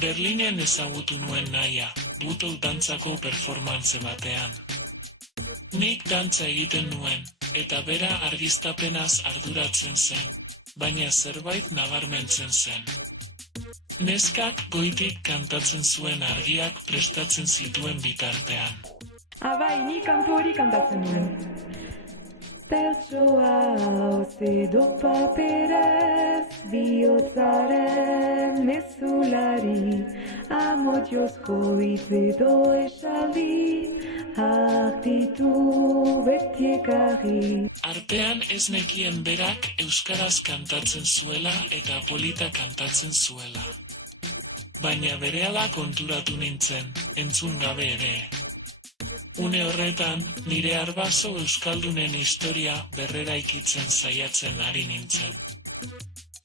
Berlinen ezagutu nuen Naia, Buttle dantzako performance batean. Nik dantza egiten nuen, eta bera argiztapenaz arduratzen zen, baina zerbait nabarmentzen zen. Neskak goitik kantatzen zuen argiak prestatzen zituen bitartean. Bai, ni kantu hori kantatzen nuen. Pertsoa edo paperez, bihotzaren mezulari, amotiozko hitz edo esaldi, aktitu betiekarri. Artean ez nekien berak euskaraz kantatzen zuela eta polita kantatzen zuela. Baina berehala konturatu nintzen, entzun gabe ere. Une horretan, nire arbaso euskaldunen historia berreraikitzen saiatzen ari nintzen.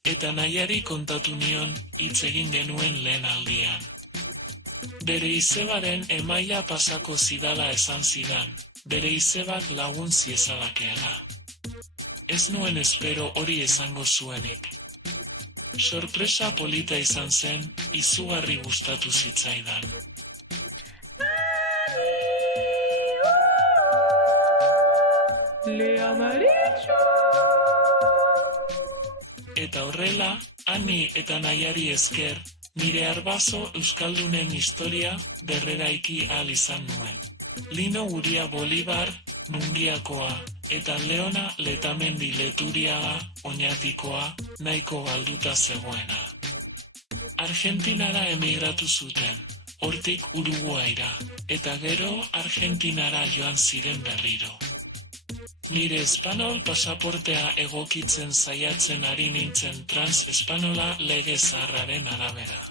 Eta Naiari kontatu nion, hitz egin genuen lehen aldian. Bere izebaren emaila pasako zidala esan zidan, bere izebak lagun ziezalakeela. Ez nuen espero hori esango zuenik. Sorpresa polita izan zen, izugarri gustatu zitzaidan. Le amarillo. Eta horrela, Ani eta Naiari esker, nire arbaso euskaldunen historia berreraiki ahal izan nuen. Lino Uria Bolibar, Mungiakoa, eta Leona Letamendi Leturiaga, Oñatikoa, nahiko galduta zegoena. Argentinara emigratu zuten, hortik Uruguaira, eta gero Argentinara joan ziren berriro. Nire espanol pasaportea egokitzen saiatzen ari nintzen trans-espanola lege zaharraren arabera.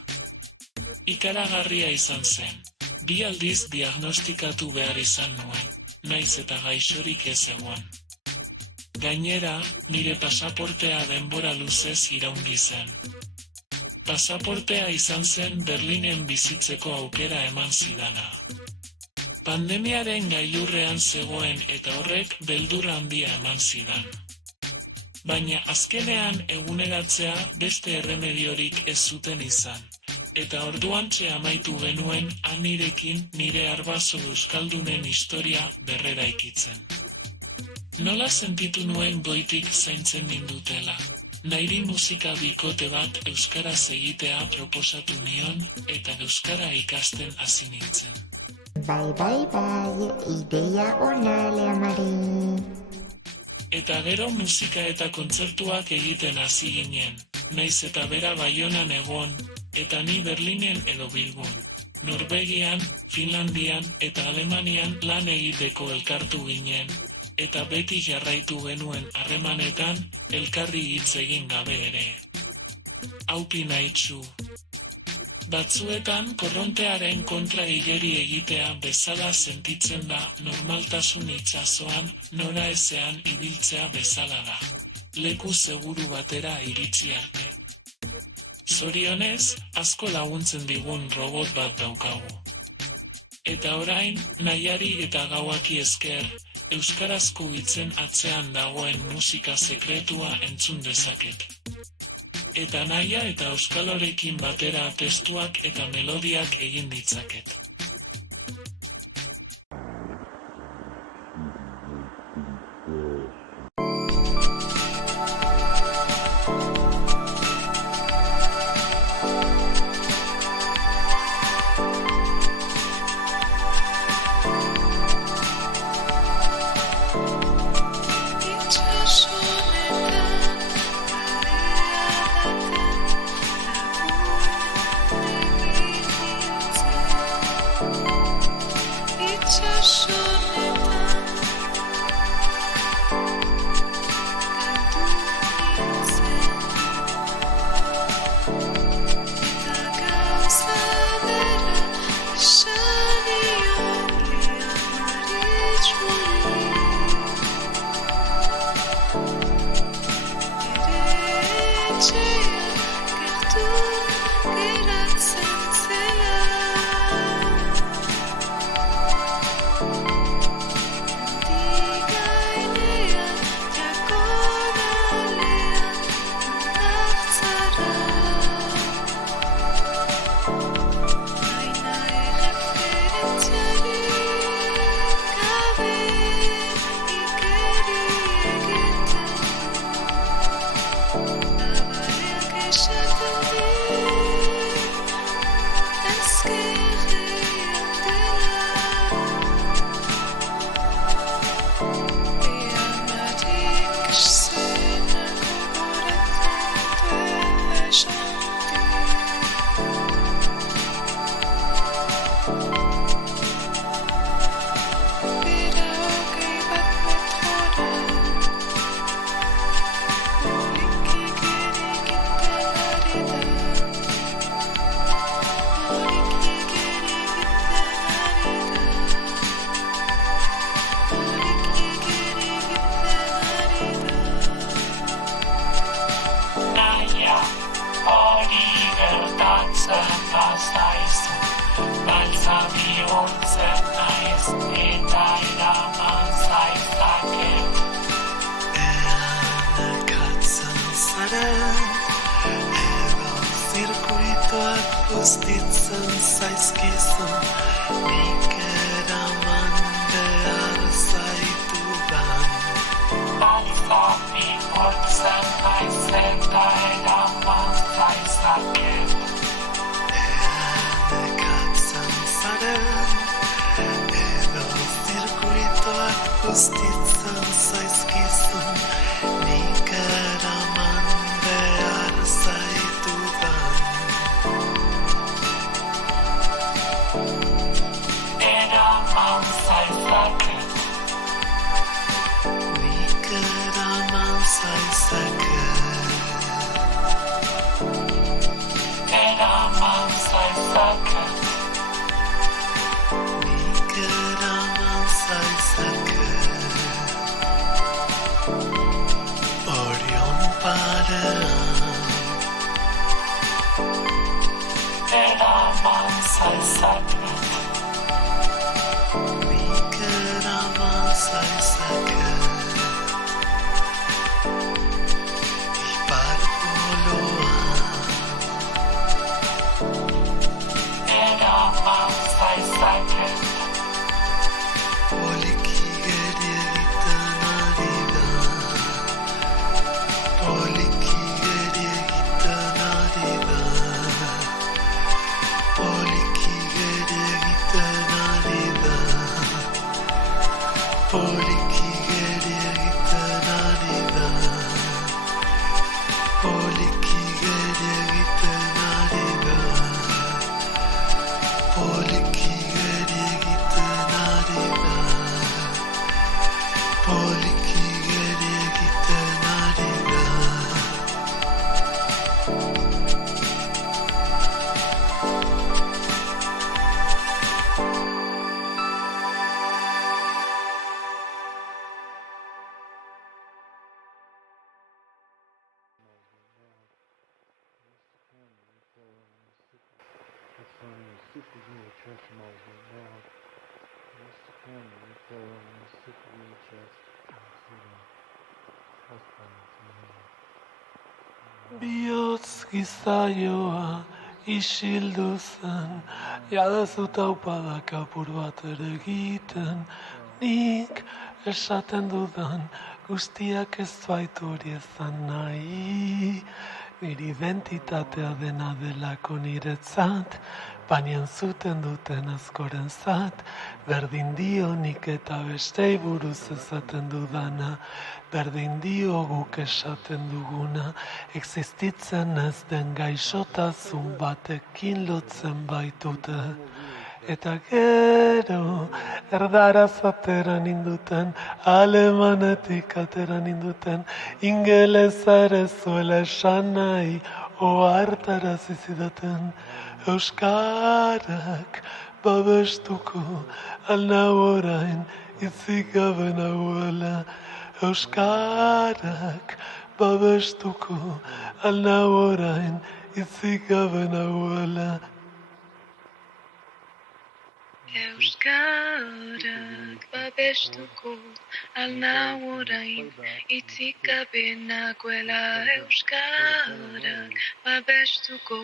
Ikaragarria izan zen, 2 aldiz diagnostikatu behar izan nuen, naiz eta gaixorik ez egon. Gainera, nire pasaportea denbora luzez iraungi zen. Pasaportea izan zen Berlinen bizitzeko aukera eman zidana. Pandemiaren gailurrean zegoen eta horrek beldur handia eman zidan. Baina azkenean eguneratzea beste erremediorik ez zuten izan, eta orduantxe amaitu genuen Anirekin nire arbaso euskaldunen historia berreraikitzen. Nola sentitu nuen goitik zaintzen nindutela. Nairi musika bikote bat euskaraz egitea proposatu nion eta euskara ikasten hasi nintzen. Bai, ideia ona, Leamari. Eta gero musika eta kontzertuak egiten hasi ginen, naiz eta bera Baionan egon, eta ni Berlinen edo Bilbon. Norvegian, Finlandian eta Alemanian lan egiteko elkartu ginen, eta beti jarraitu genuen harremanetan elkarri hitz egin gabe ere. Aupi nahitzu. Batzuetan korrontearen kontra igeri egitea bezala sentitzen da normaltasun itsasoan nora ezean ibiltzea bezala da, leku seguru batera iritsi arte. Zorionez, asko laguntzen digun robot bat daukagu. Eta orain, Naiari eta Gauaki esker, euskarazko hitzen atzean dagoen musika sekretua entzun dezaket. Eta Naia eta euskalorekin batera testuak eta melodiak egin ditzaket. zirkuitoak bustitzen zaizkizun, nik eraman behar zaitudan. Balizapi hortzen naiz eta eraman zaizaket. Nekatzen zaren, edo zirkuitoak bustitzen zaizkizun, nik eraman behar zaitudan. Eraman zaizaket. Nik eraman zaizaket. Eraman zaizaket. Nik eraman zaizaket. Orion parean, Eraman zaizaket. nik eraman zaizaket. Ipar poloan, Eraman zaizaket. poliki geri egiten ari da. Poliki geri egiten ari da. Poliki geri egiten ari da. Poliki geri egiten ari da. Poliki geri egiten ari da. Poliki geri egiten ari da. Poliki geri egiten ari da. Bihotz gizaioa isildu zen, jadazu taupadak apur bat ere egiten, nik esaten dudan guztiak ez baitu hori ezan nahi. Nire identitatea dena delako niretzat, baina entzuten duten askorentzat, berdin dio nik eta bestei buruz esaten dudana, berdin dio guk esaten duguna, existitzen ez den gaixotasun batekin lotzen baitute. Eta gero, erdaraz atera ninduten, alemanetik atera ninduten, ingeleza ere zuela esan nahi, ohartarazi zidaten. Euskarak babestuko, alnau orain, hitzik gabe nagoela. Euskarak babestuko, alnau orain, hitzik gabe nagoela. Euskarak babestuko, alnau orain, hitzik gabe nagoela. Euskarak babestuko,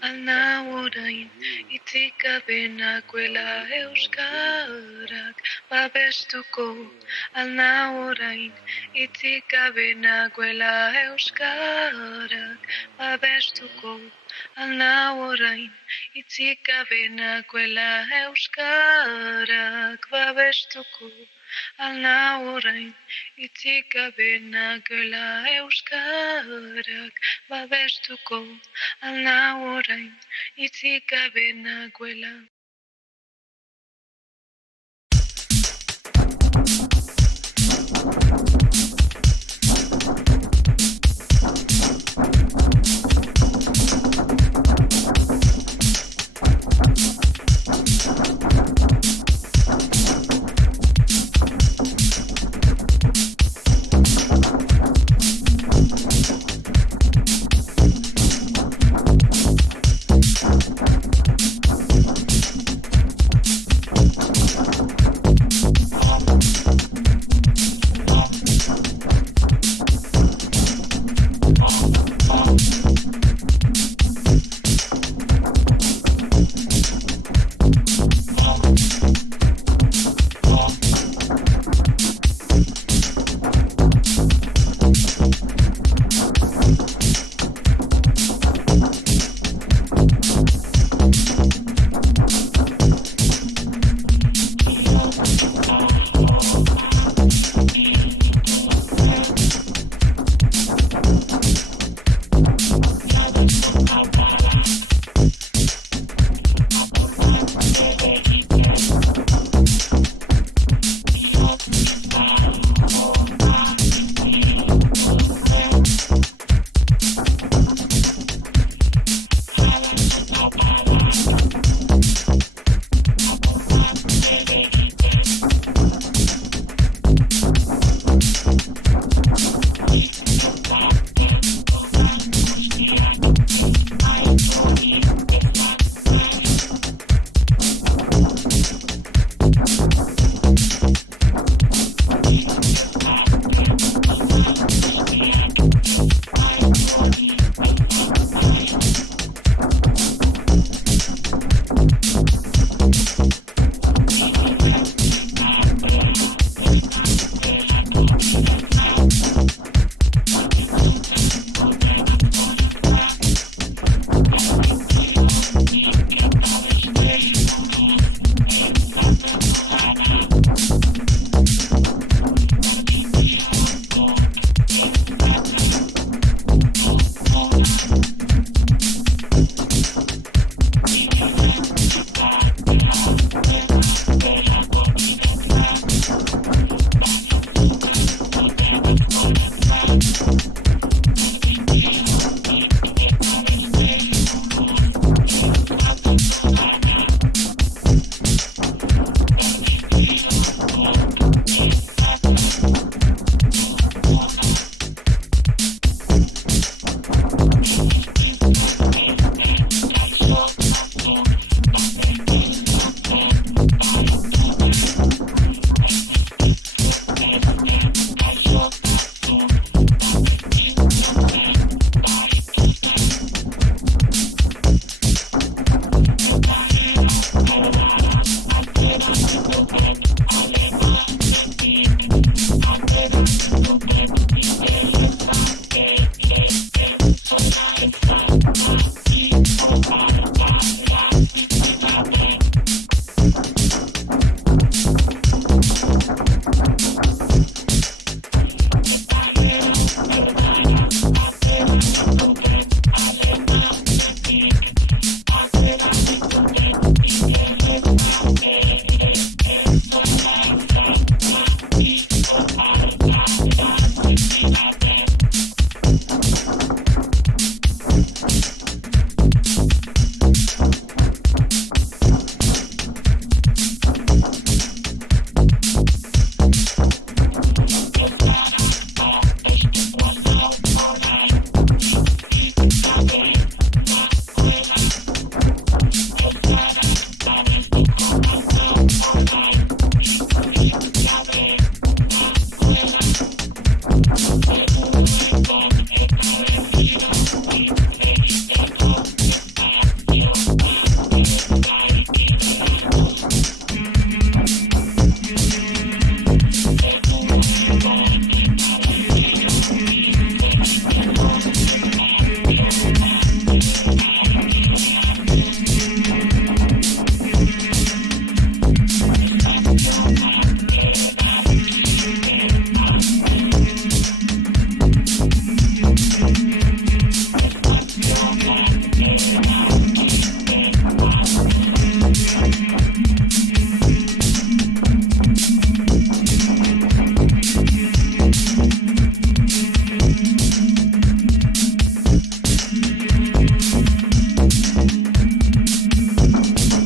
alnau orain, hitzik gabe nagoela. Euskarak babestuko, alnau orain, hitzik gabe nagoela. Euskarak babestuko, alnau orain, hitzik gabe nagoela. Euskarak babestuko, alnau orain, hitzik gabe nagoela. Euskarak babestuko, alnau orain, hitzik gabe nagoela.